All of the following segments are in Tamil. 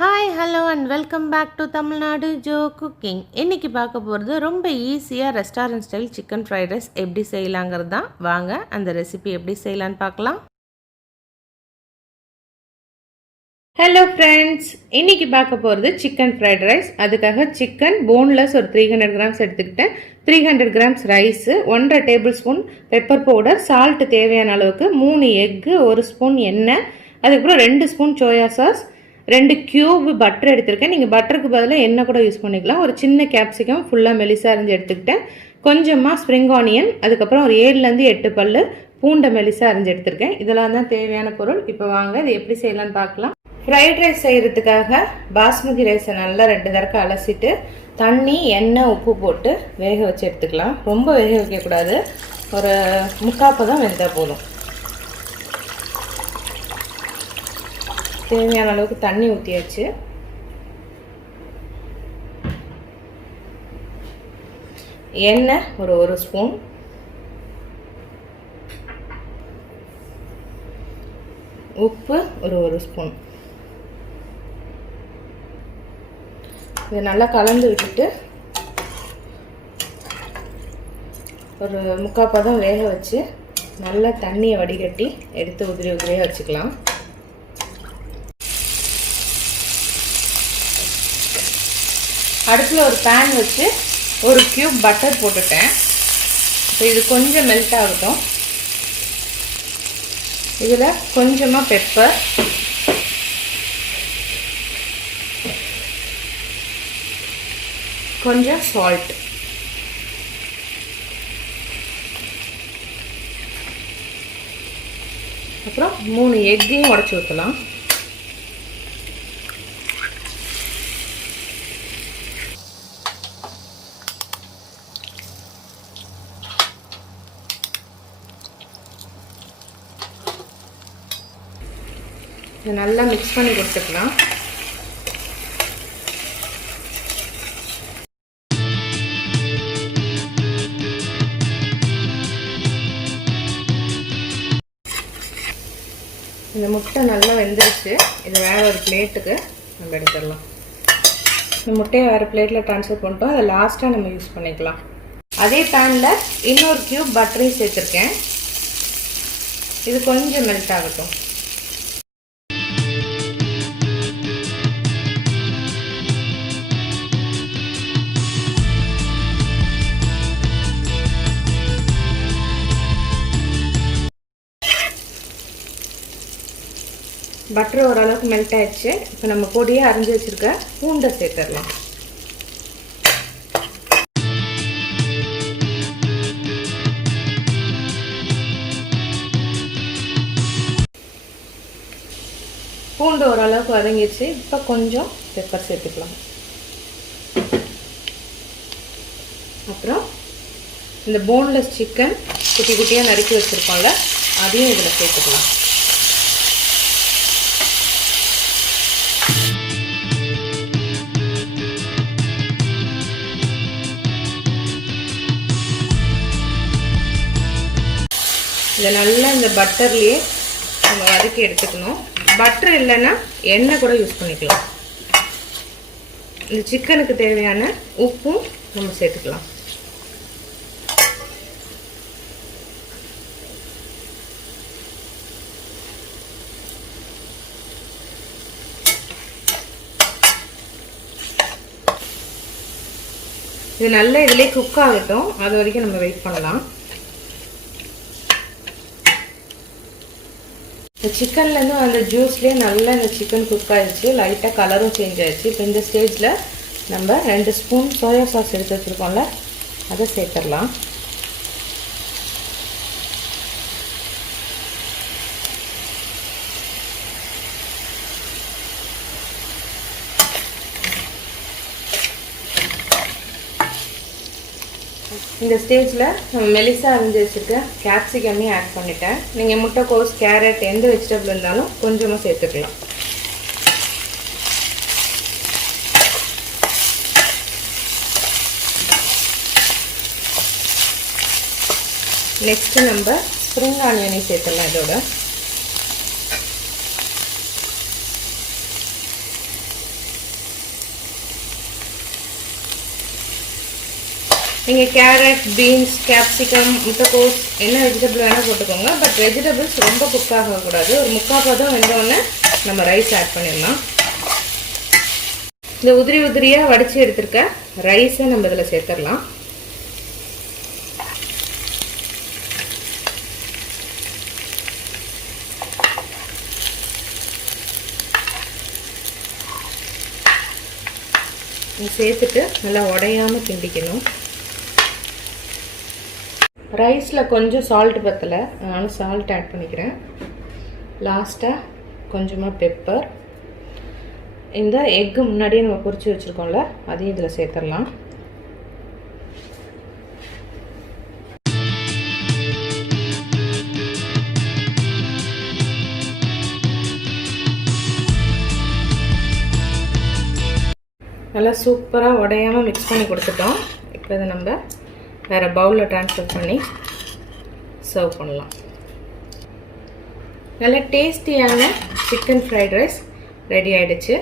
Hi hello and welcome back to Tamil Nadu ஜோ குக்கிங். இன்றைக்கி பார்க்க போகிறது ரொம்ப ஈஸியாக restaurant style chicken fried rice எப்படி செய்யலாங்கிறது தான். வாங்க அந்த ரெசிபி எப்படி செய்யலான்னு பார்க்கலாம். ஹலோ ஃப்ரெண்ட்ஸ், இன்றைக்கி பார்க்க போகிறது சிக்கன் ஃப்ரைட் ரைஸ். அதுக்காக சிக்கன் போன்லெஸ் ஒரு 300 கிராம்ஸ் எடுத்துக்கிட்டேன். 300 grams rice, 1.5 table spoon pepper powder, salt தேவையான அளவுக்கு, 3 எக்கு, 1 ஸ்பூன் எண்ணெய், அதுக்கப்புறம் 2 spoon soya sauce, 2 cube butter எடுத்திருக்கேன். நீங்கள் பட்டருக்கு பதிலாக எண்ணெய் கூட யூஸ் பண்ணிக்கலாம். ஒரு சின்ன கேப்சிகம் ஃபுல்லாக மெலிசாக அரிஞ்சு எடுத்துக்கிட்டேன். கொஞ்சமாக ஸ்ப்ரிங் ஆனியன், அதுக்கப்புறம் ஒரு 7லேருந்து 8 பல் பூண்டை மெலிசாக அரிஞ்சு எடுத்திருக்கேன். இதெல்லாம் தான் தேவையான பொருள். இப்போ வாங்க இது எப்படி செய்யலான்னு பார்க்கலாம். ஃப்ரைட் ரைஸ் செய்கிறதுக்காக பாஸ்மதி ரைஸை நல்லா 2 தடவை அலசிட்டு தண்ணி, எண்ணெய், உப்பு போட்டு வேக வச்சு எடுத்துக்கலாம். ரொம்ப வேக வைக்கக்கூடாது, ஒரு முக்காப்பதம் வெந்தால் போதும். தேவையான அளவுக்கு தண்ணி ஊற்றியாச்சு. எண்ணெய் ஒரு ஸ்பூன், உப்பு ஒரு ஸ்பூன். இதை நல்லா கலந்து விட்டுட்டு ஒரு முக்காப்பதம் வேக வச்சு நல்லா தண்ணியை வடிகட்டி எடுத்து உதிரியாக வச்சுக்கலாம். அடுப்பில் ஒரு பேன் வச்சு ஒரு கியூப் பட்டர் போட்டுட்டேன். இப்போ இது கொஞ்சம் மெல்ட் ஆகட்டும். இதில் கொஞ்சமாக பெப்பர், கொஞ்சம் சால்ட், அப்புறம் 3 எக்கையும் உடச்சி ஊற்றலாம். இதை நல்லா மிக்ஸ் பண்ணி கொடுத்துக்கலாம். இந்த முட்டை நல்லா வெந்துருச்சு. இதை வேறு ஒரு பிளேட்டுக்கு நம்ம எடுத்துடலாம். இந்த முட்டையை வேறு பிளேட்டில் ட்ரான்ஸ்ஃபர் பண்ணிட்டோம். அதை லாஸ்ட்டாக நம்ம யூஸ் பண்ணிக்கலாம். அதே பேனில் இன்னொரு கியூப் பட்டரையும் சேர்த்துருக்கேன். இது கொஞ்சம் மெல்ட் ஆகட்டும். பட்டர் ஓரளவுக்கு மெல்ட் ஆயிடுச்சு. இப்போ நம்ம பொடியை அரைஞ்சி வச்சுருக்க பூண்டை சேர்த்துடலாம். பூண்டு ஓரளவுக்கு வதங்கிடுச்சு. இப்போ கொஞ்சம் பெப்பர் சேர்த்துக்கலாம். அப்புறம் இந்த போன்லெஸ் சிக்கன் குட்டி குட்டியாக நறுக்கி வச்சுருக்கோம்ல, அதையும் இதில் சேர்த்துக்கலாம். இதை நல்லா இந்த பட்டர்லேயே நம்ம வதக்கி எடுத்துக்கணும். பட்டர் இல்லைன்னா எண்ணெய் கூட யூஸ் பண்ணிக்கலாம். இந்த சிக்கனுக்கு தேவையான உப்பும் நம்ம சேர்த்துக்கலாம். இது நல்லா இதிலே குக் ஆகட்டும். அது வரைக்கும் நம்ம வெயிட் பண்ணலாம். இந்த சிக்கன்லேருந்து அந்த ஜூஸ்லேயே நல்லா இந்த சிக்கன் குக் ஆகிடுச்சு. லைட்டாக கலரும் சேஞ்ச் ஆகிடுச்சு. இப்போ இந்த ஸ்டேஜில் நம்ம 2 ஸ்பூன் சோயா சாஸ் எடுத்து வச்சுருக்கோம்ல, அதை சேர்த்துடலாம். இந்த ஸ்டேஜில் நம்ம மெலிசாக அரிஞ்சு வச்சுருக்க கேப்சிகமையும் ஆட் பண்ணிட்டேன். நீங்கள் முட்டைக்கோஸ், கேரட் எந்த வெஜிடபிள் இருந்தாலும் கொஞ்சமாக சேர்த்துக்கலாம். நெக்ஸ்ட்டு நம்ம ஸ்ப்ரிங் ஆனியனையும் சேர்த்துடலாம். இதோட நீங்கள் கேரட், பீன்ஸ், கேப்சிகம், முட்டைக்கோஸ் என்ன வெஜிடபிள் வேணால் போட்டுக்கோங்க. பட் வெஜிடபிள்ஸ் ரொம்ப குக் ஆகக்கூடாது. ஒரு முக்கால் பதம் வெந்தோடனே நம்ம ரைஸ் ஆட் பண்ணிடலாம். இந்த உதிரி உதிரியாக வடித்து எடுத்துருக்க ரைஸை நம்ம இதில் சேர்த்துடலாம். சேர்த்துட்டு நல்லா உடையாமல் கிண்டிக்கணும். ரைஸில் கொஞ்சம் சால்ட் பத்தலை, அதனால் சால்ட் ஆட் பண்ணிக்கிறேன். லாஸ்ட்டாக கொஞ்சமாக பெப்பர். இந்த எக்கு முன்னாடியே நம்ம பொரிச்சு வச்சுருக்கோம்ல, அதையும் இதில் சேர்த்துடலாம். நல்லா சூப்பராக உடையாமல் மிக்ஸ் பண்ணி கொடுத்துட்டோம். இப்போ இதை நம்ம வேறு பவுலில் ட்ரான்ஸ்ஃபர் பண்ணி சர்வ் பண்ணலாம். நல்லா டேஸ்டியான சிக்கன் ஃப்ரைட் ரைஸ் ரெடி ஆகிடுச்சு.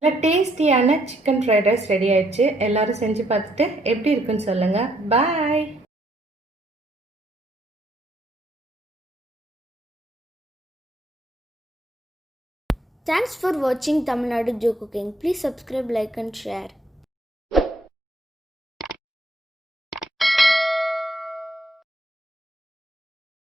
நல்லா டேஸ்டியான சிக்கன் ஃப்ரைட் ரைஸ் ரெடி ஆகிடுச்சு. எல்லோரும் செஞ்சு பார்த்துட்டு எப்படி இருக்குன்னு சொல்லுங்கள். பாய். Thanks for watching Tamil Nadu Joe Cooking. Please subscribe, like and share.